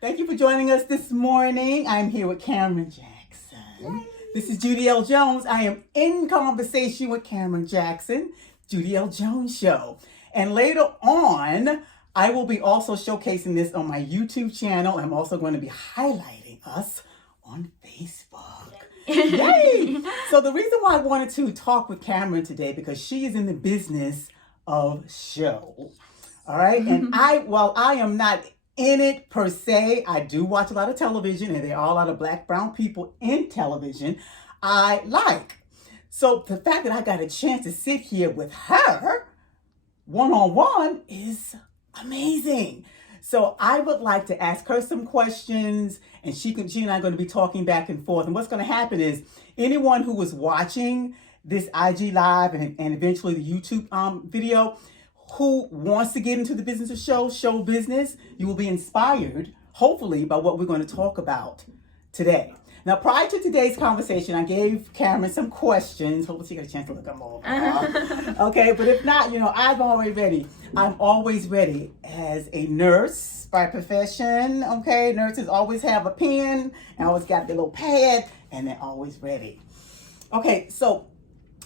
Thank you for joining us this morning. I'm here with Cameren Jackson. This is Judy L. Jones. I am in conversation with Cameren Jackson, Judy L. Jones Show. And later on, I will be also showcasing this on my YouTube channel. I'm also going to be highlighting us on Facebook. Yay! So the reason why I wanted to talk with Cameren today, because she is in the business of show. All right. And while I am not in it per se, I do watch a lot of television, and there are a lot of Black, brown people in television I like. So the fact that I got a chance to sit here with her one-on-one is amazing. So I would like to ask her some questions, and she and I are going to be talking back and forth. And what's going to happen is anyone who was watching this IG Live and eventually the YouTube video who wants to get into the business of show business, you will be inspired, hopefully, by what we're going to talk about today. Now, prior to today's conversation, I gave Cameren some questions. Hopefully she got a chance to look them over. Okay, but if not, I'm always ready. I'm always ready as a nurse by profession. Okay, nurses always have a pen and always got their little pad, and they're always ready. Okay, so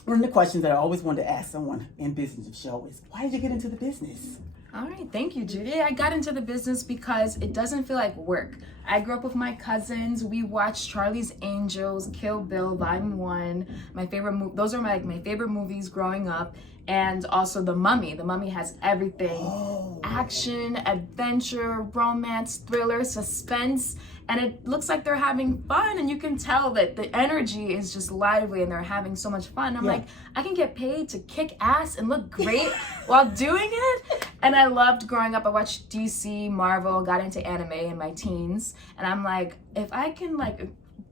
one of the questions that I always wanted to ask someone in business of show is, why did you get into the business? All right, thank you, Judy. I got into the business because it doesn't feel like work. I grew up with my cousins. We watched Charlie's Angels, Kill Bill, Volume 1. My favorite those are my favorite movies growing up. And also The Mummy. The Mummy has everything. Action, adventure, romance, thriller, suspense. And it looks like they're having fun, and you can tell that the energy is just lively and they're having so much fun. I'm like, I can get paid to kick ass and look great while doing it. And I loved growing up. I watched DC, Marvel, got into anime in my teens. And I'm like, if I can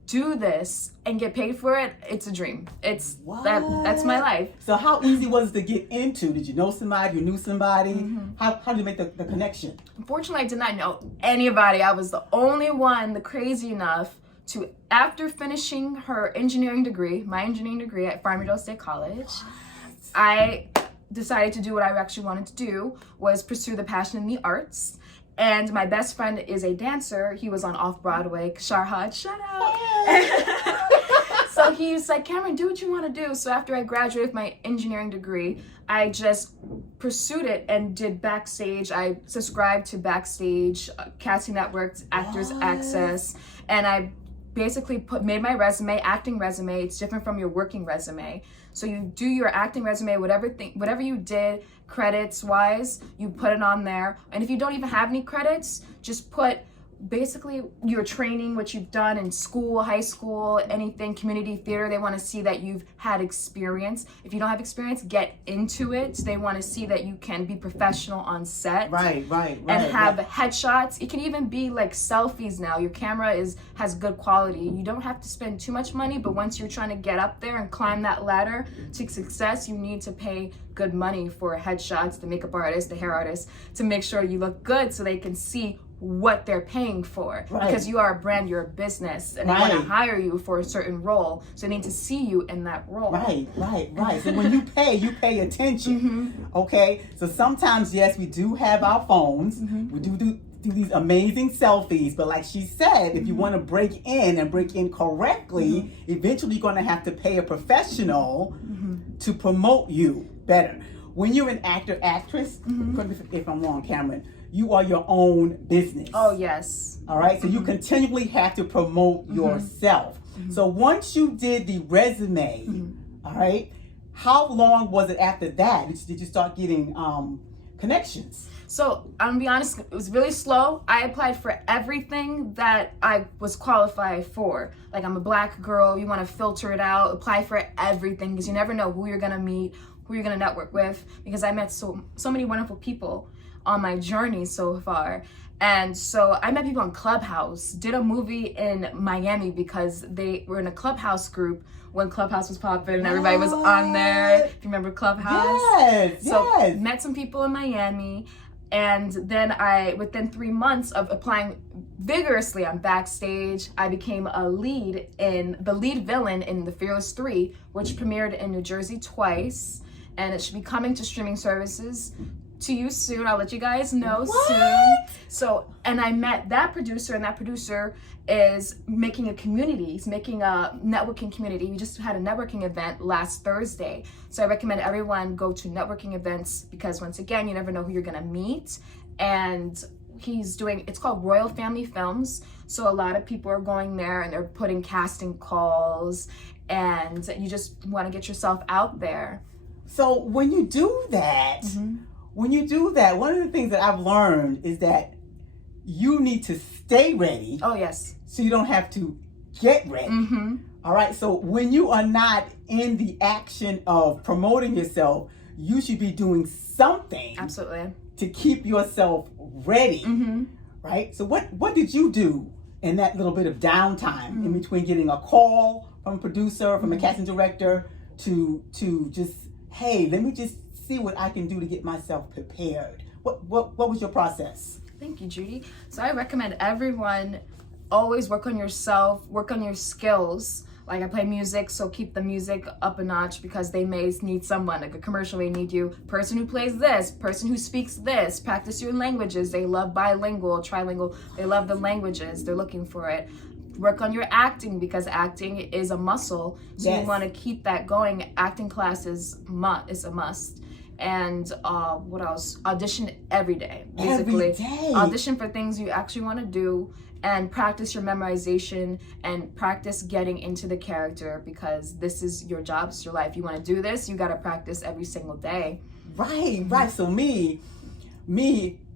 do this and get paid for it, it's a dream. That's my life. So how easy was it to get into? Did you know somebody? You knew somebody? How did you make the connection? Unfortunately, I did not know anybody. I was the only one crazy enough to, after finishing my engineering degree at Farmingdale State College, I decided to do what I actually wanted to do, was pursue the passion in the arts. And my best friend is a dancer. He was on Off-Broadway. Sharhad, shout out. So he's like, Cameren, do what you want to do. So after I graduated with my engineering degree, I just pursued it and did backstage. I subscribed to Backstage, Casting Network's Actors Access. And I basically made my resume, acting resume. It's different from your working resume. So you do your acting resume, whatever you did, credits wise, you put it on there. And if you don't even have any credits, just put basically your training, what you've done in school, high school, anything, community theater. They want to see that you've had experience. If you don't have experience, get into it. They want to see that you can be professional on set. Right. And have headshots. It can even be like selfies now. Your camera has good quality. You don't have to spend too much money, but once you're trying to get up there and climb that ladder to success, you need to pay good money for headshots, the makeup artist, the hair artist, to make sure you look good so they can see what they're paying for. Because you are a brand, you're a business, and they want to hire you for a certain role, so they need to see you in that role. Right. So when you pay attention. Okay, so sometimes, yes, we do have our phones. We do these amazing selfies, but like she said, if you want to break in correctly, eventually you're going to have to pay a professional to promote you better. When you're an actor, actress, correct me if I'm wrong, Cameren, you are your own business. Oh, yes. All right, so you continually have to promote yourself. So once you did the resume, all right, how long was it after that? Did you start getting connections? So I'm gonna be honest, it was really slow. I applied for everything that I was qualified for. Like, I'm a Black girl, you wanna filter it out, apply for everything, because you never know who you're gonna meet, who you're gonna network with, because I met so many wonderful people on my journey so far. And so I met people on Clubhouse, did a movie in Miami because they were in a Clubhouse group when Clubhouse was popping and everybody was on there. If you remember Clubhouse? Yes. Met some people in Miami. And then within 3 months of applying vigorously on Backstage, I became the lead villain in The Fearless 3, which premiered in New Jersey twice. And it should be coming to streaming services to you soon. I'll let you guys know What? soon. So, and I met that producer, and that producer is making a community. He's making a networking community. We just had a networking event last Thursday. So I recommend everyone go to networking events because once again, you never know who you're gonna meet. And he's doing, it's called Royal Family Films. So a lot of people are going there and they're putting casting calls, and you just want to get yourself out there. So when you do that, one of the things that I've learned is that you need to stay ready. Oh, yes. So you don't have to get ready. All right. So when you are not in the action of promoting yourself, you should be doing something. Absolutely. To keep yourself ready. Right. So what did you do in that little bit of downtime in between getting a call from a producer, from a casting director, to just, hey, let me just see what I can do to get myself prepared? What was your process? Thank you, Judy. So I recommend everyone always work on yourself, work on your skills. Like I play music, so keep the music up a notch because they may need someone, like a commercial may need you. Person who plays this, person who speaks this, practice your languages. They love bilingual, trilingual. They love the languages. They're looking for it. Work on your acting because acting is a muscle. So Yes. you want to keep that going. Acting class is a must. And what else? Audition every day, basically. Every day. Audition for things you actually want to do, and practice your memorization and practice getting into the character because this is your job, it's your life. You want to do this, you got to practice every single day. Right. So me,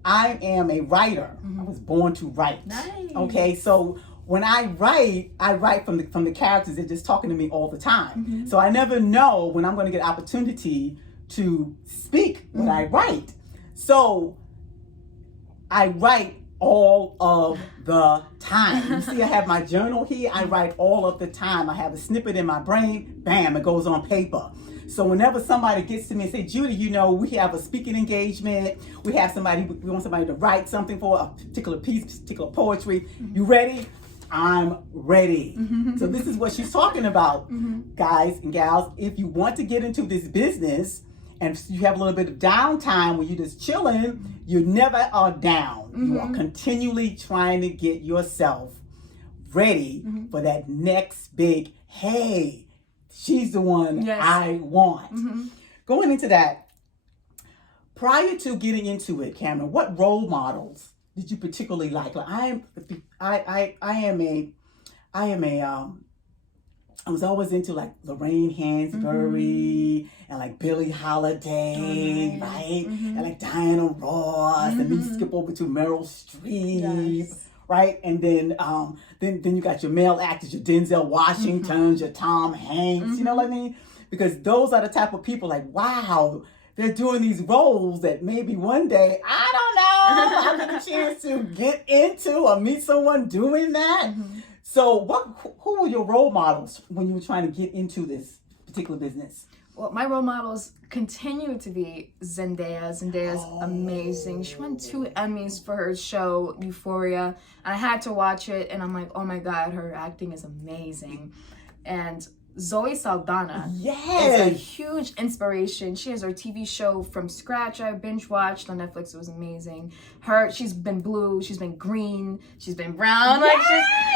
I am a writer. I was born to write. Nice. Okay, so when I write from the characters. They're just talking to me all the time. So I never know when I'm going to get opportunity to speak what I write. So I write all of the time. You see, I have my journal here. I write all of the time. I have a snippet in my brain. Bam, it goes on paper. So whenever somebody gets to me and say, Judy, we have a speaking engagement. We want somebody to write something for a particular piece, particular poetry. You ready? I'm ready. So this is what she's talking about, guys and gals. If you want to get into this business and you have a little bit of downtime where you're just chilling, you never are down. You are continually trying to get yourself ready for that next big, hey, she's the one I want. Going into that, prior to getting into it, Cameron, what role models did you particularly like? I was always into like Lorraine Hansberry and like Billie Holiday, right? And like Diana Ross, and then you skip over to Meryl Streep, right? And then you got your male actors, your Denzel Washingtons, your Tom Hanks, you know what I mean? Because those are the type of people like, wow, they're doing these roles that maybe one day, I don't know, I'll get a chance to get into or meet someone doing that. So who were your role models when you were trying to get into this particular business? Well, my role models continue to be Zendaya. Zendaya's amazing. She won 2 Emmys for her show, Euphoria. And I had to watch it, and I'm like, oh my God, her acting is amazing. And Zoe Saldana is a huge inspiration. She has her TV show from scratch. I binge watched on Netflix. It was amazing. She's been blue, she's been green, she's been brown. Like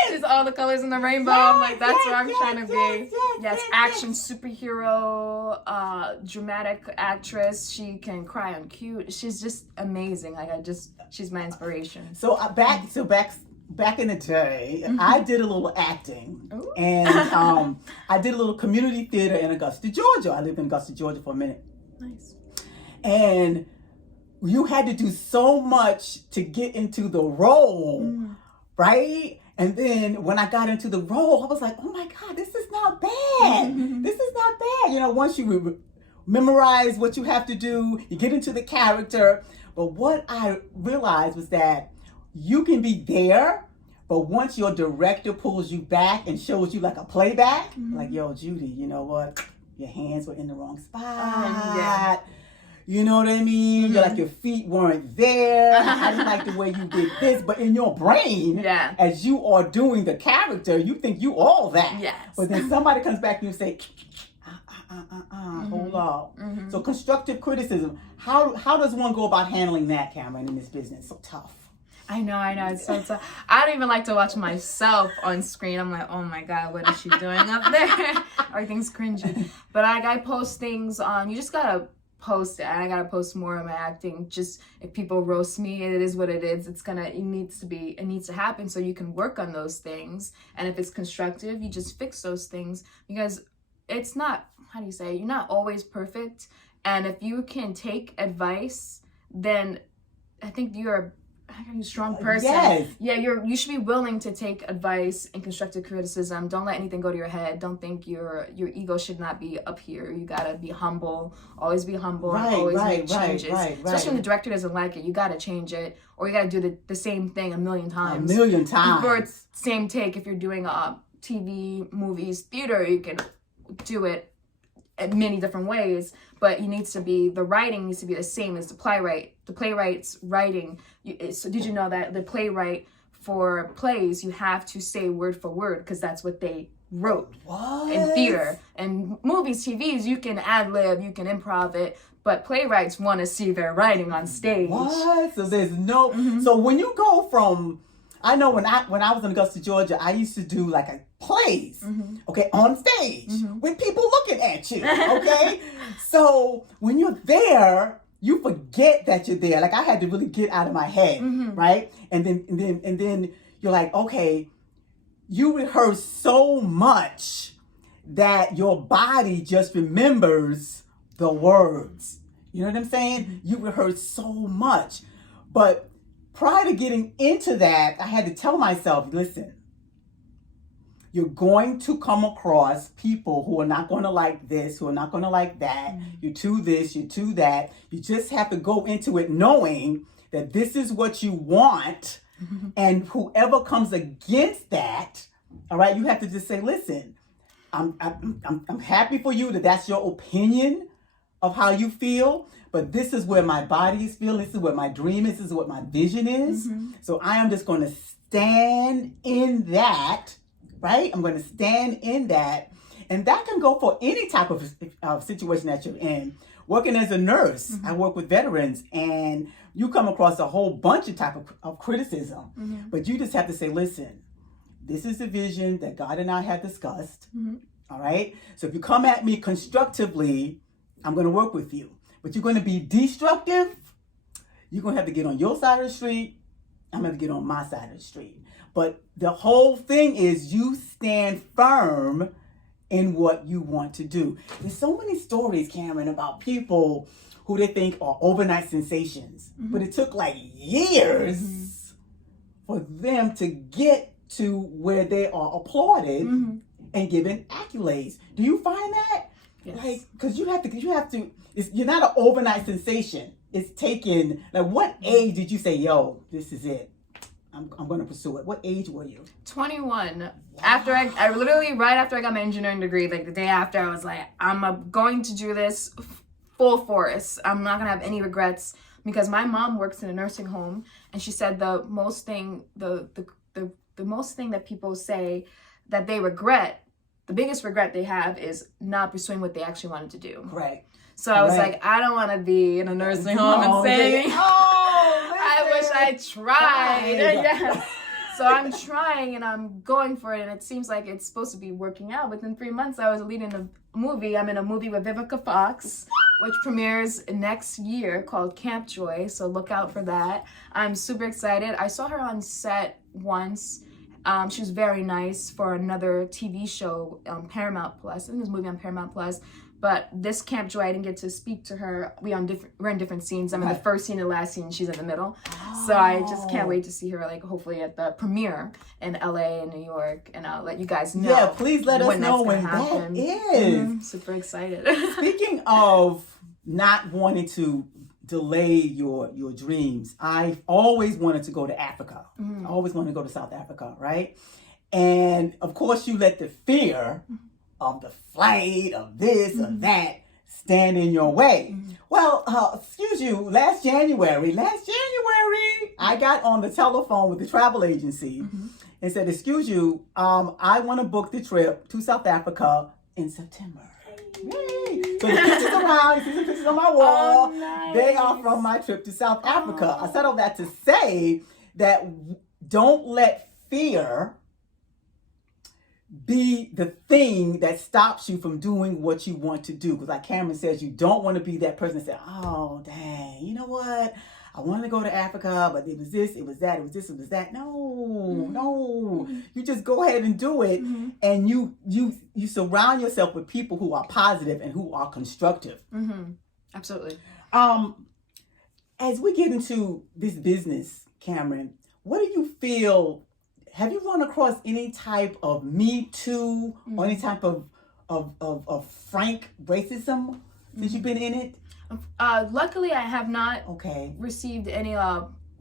she's all the colors in the rainbow. I'm like, that's where I'm trying to be. Action superhero, dramatic actress. She can cry on cue. She's just amazing. She's my inspiration. So back in the day, I did a little acting. And I did a little community theater in Augusta, Georgia. I lived in Augusta, Georgia for a minute. Nice. And you had to do so much to get into the role, right? And then when I got into the role, I was like, oh my God, this is not bad. This is not bad. Once you memorize what you have to do, you get into the character. But what I realized was that you can be there, but once your director pulls you back and shows you like a playback, like, yo, Judy, you know what? Your hands were in the wrong spot. You know what I mean? You're like, your feet weren't there. I didn't like the way you did this. But in your brain, as you are doing the character, you think you all that. But then somebody comes back and you say, hold up. So constructive criticism, how does one go about handling that, Cameron, in this business? So tough. I know. It's so tough. I don't even like to watch myself on screen. I'm like, oh my God, what is she doing up there? Everything's cringy. But I post things on, you just gotta post it. And I gotta post more of my acting. Just if people roast me, it is what it is. It needs to happen so you can work on those things. And if it's constructive, you just fix those things. Because it's not, you're not always perfect. And if you can take advice, then I think you're a strong person. Yes. Yeah, you should be willing to take advice and constructive criticism. Don't let anything go to your head. Don't think your ego should not be up here. You gotta be humble. Always be humble. And always make changes. Especially when the director doesn't like it, you gotta change it, or you gotta do the same thing a million times. Before it's same take. If you're doing TV, movies, theater, you can do it in many different ways, but the writing needs to be the same as the playwright. The playwright's writing. So did you know that the playwright for plays, you have to say word for word because that's what they wrote. In theater and movies, TVs, you can ad lib, you can improv it, but playwrights want to see their writing on stage. So there's no. So when you go from, I know when I was in Augusta, Georgia, I used to do like a plays, okay, on stage with people looking at you, okay? So when you're there, you forget that you're there. Like I had to really get out of my head, right? And then you're like, okay, you rehearse so much that your body just remembers the words. You know what I'm saying? You rehearse so much. But prior to getting into that, I had to tell myself, listen, you're going to come across people who are not going to like this, who are not going to like that. You're too this, you're too that. You just have to go into it knowing that this is what you want. And whoever comes against that, all right, you have to just say, listen, I'm happy for you that that's your opinion of how you feel. But this is where my body is feeling. This is what my dream is. This is what my vision is. So I am just going to stand in that, right? I'm going to stand in that. And that can go for any type of situation that you're in. Working as a nurse, I work with veterans, and you come across a whole bunch of type of criticism. But you just have to say, listen, this is the vision that God and I have discussed. All right? So if you come at me constructively, I'm going to work with you. But you're going to be destructive, you're going to have to get on your side of the street. I'm going to get on my side of the street. But the whole thing is you stand firm in what you want to do. There's so many stories, Cameron, about people who they think are overnight sensations. But it took like years for them to get to where they are applauded and given accolades. Do you find that? Yes. Like, because you have to, you're not an overnight sensation. It's taken, like, what age did you say, yo, this is it? I'm going to pursue it. What age were you? 21. Wow. After I literally, right after I got my engineering degree, like the day after, I was like, I'm going to do this full force. I'm not going to have any regrets, because my mom works in a nursing home, and she said the most thing that people say that they regret, the biggest regret they have is not pursuing what they actually wanted to do. Right. So I was like, I don't want to be in a nursing home and saying, I wish I tried. Yeah. So I'm trying and I'm going for it, and it seems like it's supposed to be working out. Within 3 months, I was leading a movie. I'm in a movie with Vivica Fox, which premieres next year, called Camp Joy. So look out for that. I'm super excited. I saw her on set once. She was very nice for another TV show on Paramount Plus. I think this movie on Paramount Plus. But this Camp Joy, I didn't get to speak to her. We're in different scenes. I'm in the first scene and the last scene. She's in the middle. So I just can't wait to see her, like, hopefully at the premiere in LA and New York. And I'll let you guys know. Yeah, please let us know when that is. Super excited. Speaking of not wanting to delay your dreams, I've always wanted to go to Africa. I always wanted to go to South Africa, right? And of course, you let the fear of the flight, of this, or that, stand in your way. Well, excuse you, last January, I got on the telephone with the travel agency and said, excuse you, I want to book the trip to South Africa in September. Yay. So the pictures around, you see the pictures on my wall. Oh, nice. They are from my trip to South Africa. I said all that to say that don't let fear be the thing that stops you from doing what you want to do. Because like Cameren says, you don't want to be that person that said, oh, dang, you know what? I wanted to go to Africa, but it was this, it was that, it was this, it was that. No. You just go ahead and do it. And you surround yourself with people who are positive and who are constructive. Absolutely. As we get into this business, Cameren, what do you feel? Have you run across any type of Me Too or any type of frank racism since you've been in it? Luckily, I have not Okay. received any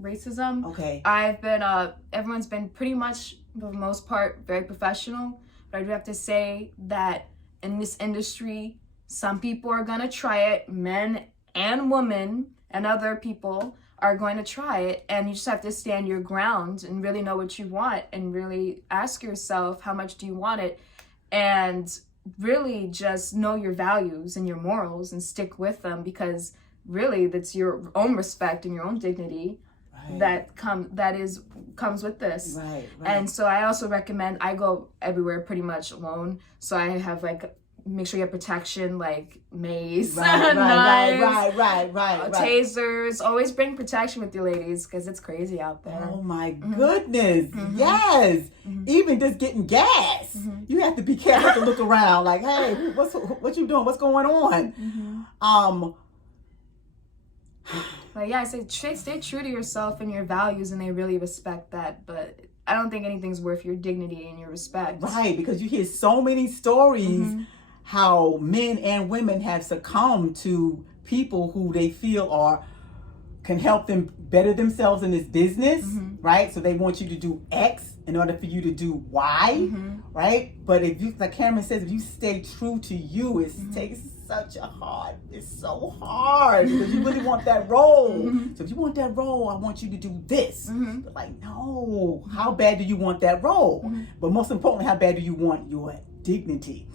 racism. Okay. I've been everyone's been pretty much, for the most part, very professional. But I do have to say that in this industry, some people are gonna try it, men and women and other people are going to try it, and you just have to stand your ground and really know what you want and really ask yourself how much do you want it, and really just know your values and your morals and stick with them, because really that's your own respect and your own dignity that comes with this. Right. And so I also recommend, I go everywhere pretty much alone, so I have like, make sure you have protection, like mace, knives, tasers. Always bring protection with you, ladies, because it's crazy out there. Oh my goodness. Yes. Even just getting gas. You have to be careful to look around like, hey, what you doing? What's going on? But yeah, I say stay true to yourself and your values, and they really respect that. But I don't think anything's worth your dignity and your respect. Right, because you hear so many stories how men and women have succumbed to people who they feel can help them better themselves in this business, right? So they want you to do X in order for you to do Y, right? But if you, like Cameren says, if you stay true to you, it's so hard because you really want that role. So if you want that role, I want you to do this. But like, no, how bad do you want that role? But most importantly, how bad do you want your dignity?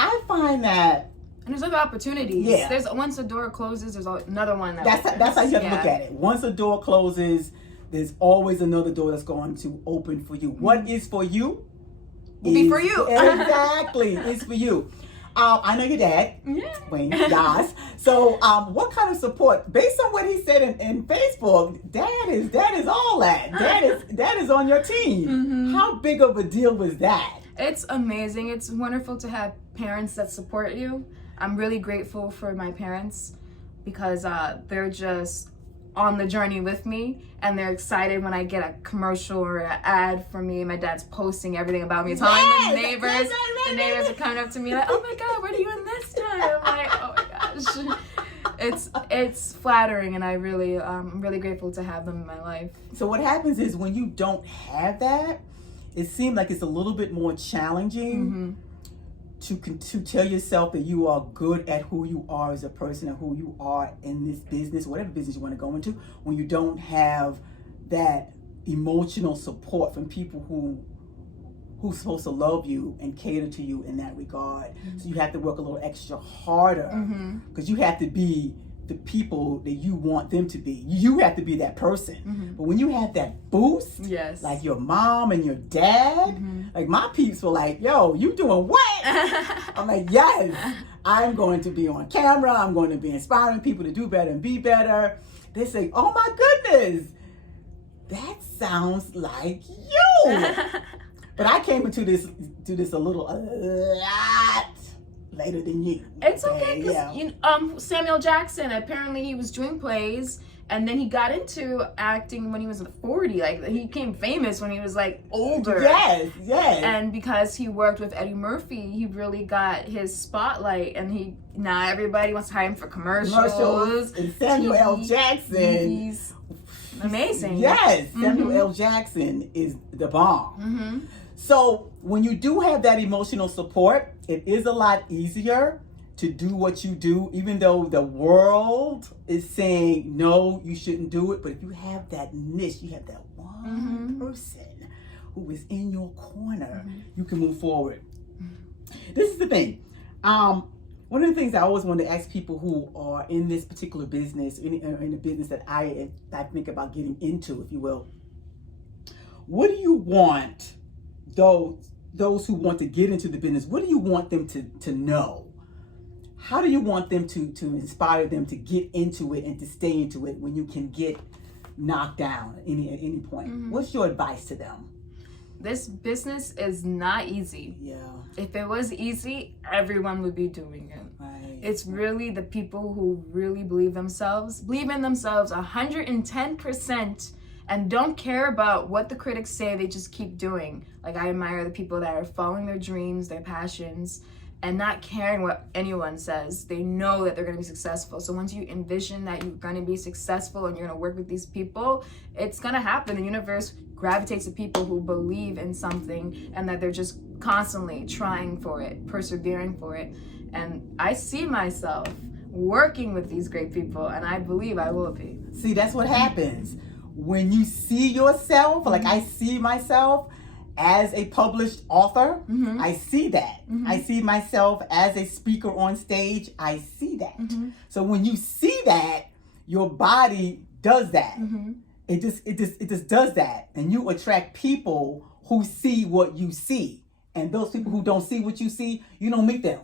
I find that, and there's other opportunities. Yeah. There's once a door closes, there's another one. That's how you have to look at it. Once a door closes, there's always another door that's going to open for you. What is for you will be for you. Exactly, it's for you. I know your dad, Wayne, yes. So, what kind of support, based on what he said in Facebook, dad is all that. Dad is on your team. How big of a deal was that? It's amazing. It's wonderful to have parents that support you. I'm really grateful for my parents because they're just on the journey with me, and they're excited when I get a commercial or an ad for me. My dad's posting everything about me, telling the neighbors. The neighbors are coming up to me like, "Oh my God, what are you in this time?" I'm like, "Oh my gosh." It's flattering, and I'm really grateful to have them in my life. So what happens is when you don't have that, it seems like it's a little bit more challenging to tell yourself that you are good at who you are as a person and who you are in this business, whatever business you want to go into, when you don't have that emotional support from people who's supposed to love you and cater to you in that regard. So you have to work a little extra harder because you have to be the people that you want them to be. You have to be that person. But when you have that boost, like your mom and your dad, like my peeps were like, "Yo, you doing what?" I'm like, "Yes, I'm going to be on camera. I'm going to be inspiring people to do better and be better." They say, "Oh my goodness, that sounds like you." But I came into this a lot later than you. It's okay, because Samuel Jackson, apparently he was doing plays, and then he got into acting when he was 40. Like, he became famous when he was like older. Yes. And because he worked with Eddie Murphy, he really got his spotlight, and now everybody wants to hire him for commercials. And Samuel L. Jackson. He's amazing. Yes, Samuel L. Jackson is the bomb. So when you do have that emotional support, it is a lot easier to do what you do, even though the world is saying, no, you shouldn't do it. But if you have that niche, you have that one person who is in your corner, you can move forward. This is the thing. One of the things I always want to ask people who are in this particular business, in the business that I think about getting into, if you will, what do you want those who want to get into the business, what do you want them to know? How do you want them to inspire them to get into it and to stay into it when you can get knocked down at any point? Mm-hmm. What's your advice to them? This business is not easy. Yeah. If it was easy, everyone would be doing it. Right. It's really the people who really believe in themselves 110%, and don't care about what the critics say. They just keep doing. Like, I admire the people that are following their dreams, their passions, and not caring what anyone says. They know that they're going to be successful. So once you envision that you're going to be successful and you're going to work with these people, it's going to happen. The universe gravitates to people who believe in something and that they're just constantly trying for it, persevering for it. And I see myself working with these great people, and I believe I will be. See, that's what happens. When you see yourself, like I see myself as a published author, Mm-hmm. I see that. Mm-hmm. I see myself as a speaker on stage, I see that. Mm-hmm. So when you see that, your body does that. Mm-hmm. It just does that. And you attract people who see what you see. And those people who don't see what you see, you don't meet them.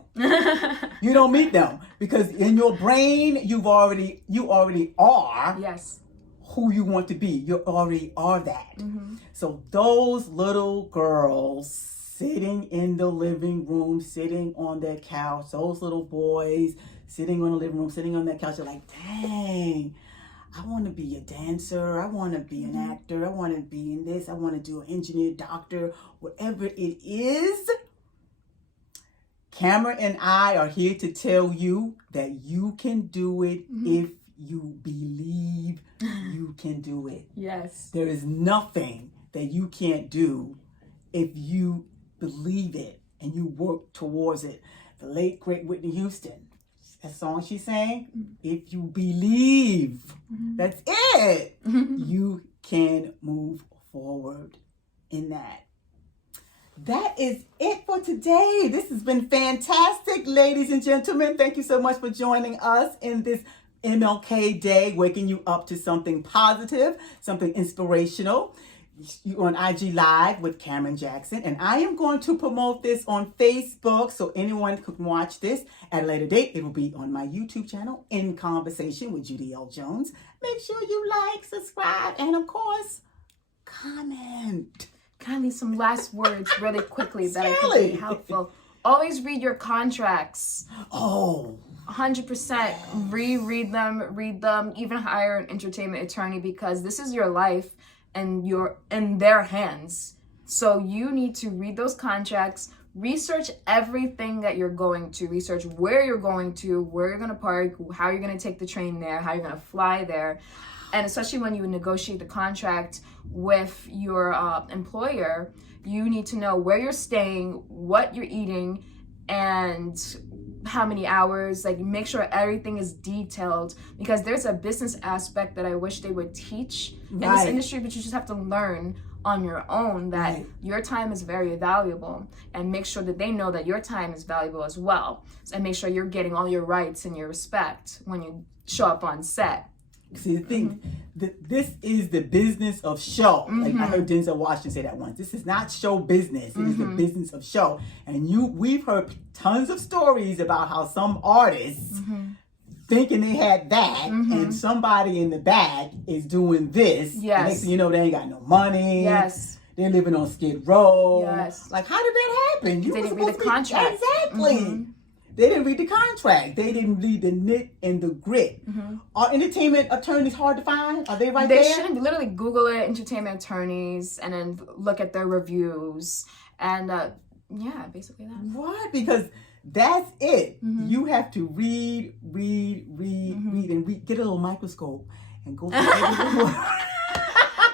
You don't meet them because in your brain, you already are Yes. who you want to be. You already are that. Mm-hmm. So those little girls sitting in the living room, sitting on their couch, those little boys sitting on the living room, sitting on their couch, are like, dang, I want to be a dancer. I want to be an actor. I want to be in this. I want to do an engineer, doctor, whatever it is. Cameren and I are here to tell you that you can do it if you believe you can do it. Yes. There is nothing that you can't do if you believe it and you work towards it. The late, great Whitney Houston, that song she sang, if you believe, that's it. You can move forward in that. That is it for today. This has been fantastic, ladies and gentlemen. Thank you so much for joining us in this MLK Day, waking you up to something positive, something inspirational. You're on IG Live with Cameren Jackson, and I am going to promote this on Facebook so anyone can watch this at a later date. It will be on my YouTube channel, In Conversation with Judy L. Jones. Make sure you like, subscribe, and of course, comment. Kindly, some last words really quickly that I think Sally. would be helpful. Always read your contracts. Oh, 100% reread them, read them, even hire an entertainment attorney because this is your life and you're in their hands. So you need to read those contracts, research everything that you're going to, research where you're going to, where you're going to park, how you're going to take the train there, how you're going to fly there. And especially when you negotiate the contract with your employer, you need to know where you're staying, what you're eating, and how many hours. Like, make sure everything is detailed because there's a business aspect that I wish they would teach in this industry, but you just have to learn on your own that your time is very valuable, and make sure that they know that your time is valuable as well, and make sure you're getting all your rights and your respect when you show up on set. See, the thing, this is the business of show. Like I heard Denzel Washington say that once. This is not show business. It is the business of show. And we've heard tons of stories about how some artists thinking they had that, and somebody in the back is doing this. Yes. And next thing you know, they ain't got no money. Yes. They're living on Skid Row. Yes. Like, how did that happen? You They were didn't read supposed the to be- contract. Exactly. They didn't read the contract. They didn't read the nit and the grit. Are entertainment attorneys hard to find? Are they right They there? shouldn't. Literally Google it, entertainment attorneys, and then look at their reviews. And yeah, basically that. What? Because that's it. You have to read, and read. Get a little microscope and go through every word.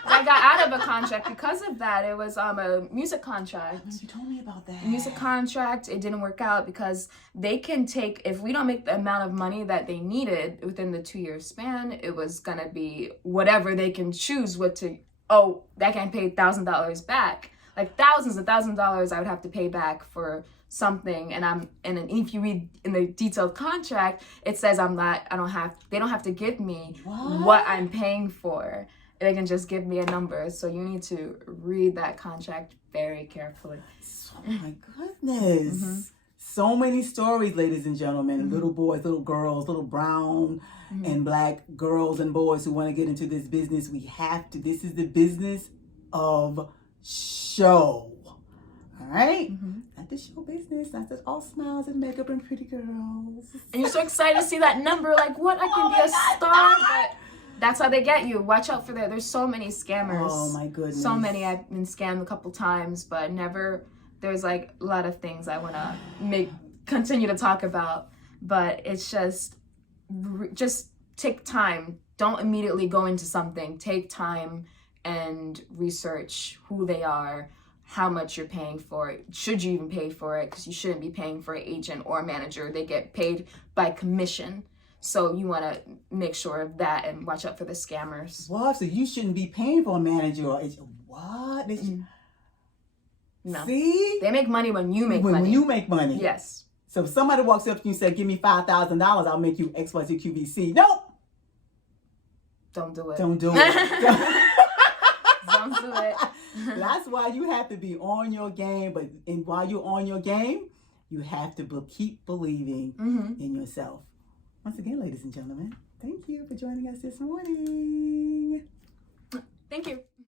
I got out of a contract because of that. It was a music contract. You told me about that. Music contract. It didn't work out because they can take, if we don't make the amount of money that they needed within the 2-year span, it was gonna be whatever they can choose what to. Oh, that can pay $1,000 back. like thousands and thousands of dollars I would have to pay back for something, and if you read in the detailed contract, it says they don't have to give me what I'm paying for. They can just give me a number. So you need to read that contract very carefully. Oh my goodness. So many stories, ladies and gentlemen, little boys, little girls, little brown and black girls and boys who want to get into this business. This is the business of show. All right? Not the show business, not just all smiles and makeup and pretty girls. And you're so excited to see that number, like, what, I can be a star, but that's how they get you. Watch out for that. There's so many scammers. Oh my goodness. So many. I've been scammed a couple times, but never. There's like a lot of things I want to continue to talk about, but it's just take time. Don't immediately go into something. Take time and research who they are, how much you're paying for it. Should you even pay for it? Because you shouldn't be paying for an agent or a manager. They get paid by commission. So you want to make sure of that and watch out for the scammers. What? So you shouldn't be paying for a manager or agent? What? No. See? They make money when you make money. When you make money. Yes. So if somebody walks up to you and says, give me $5,000, I'll make you XYZ QVC. Nope. Don't do it. Don't do it. Don't do it. That's why you have to be on your game. And while you're on your game, you have to keep believing in yourself. Once again, ladies and gentlemen, thank you for joining us this morning. Thank you.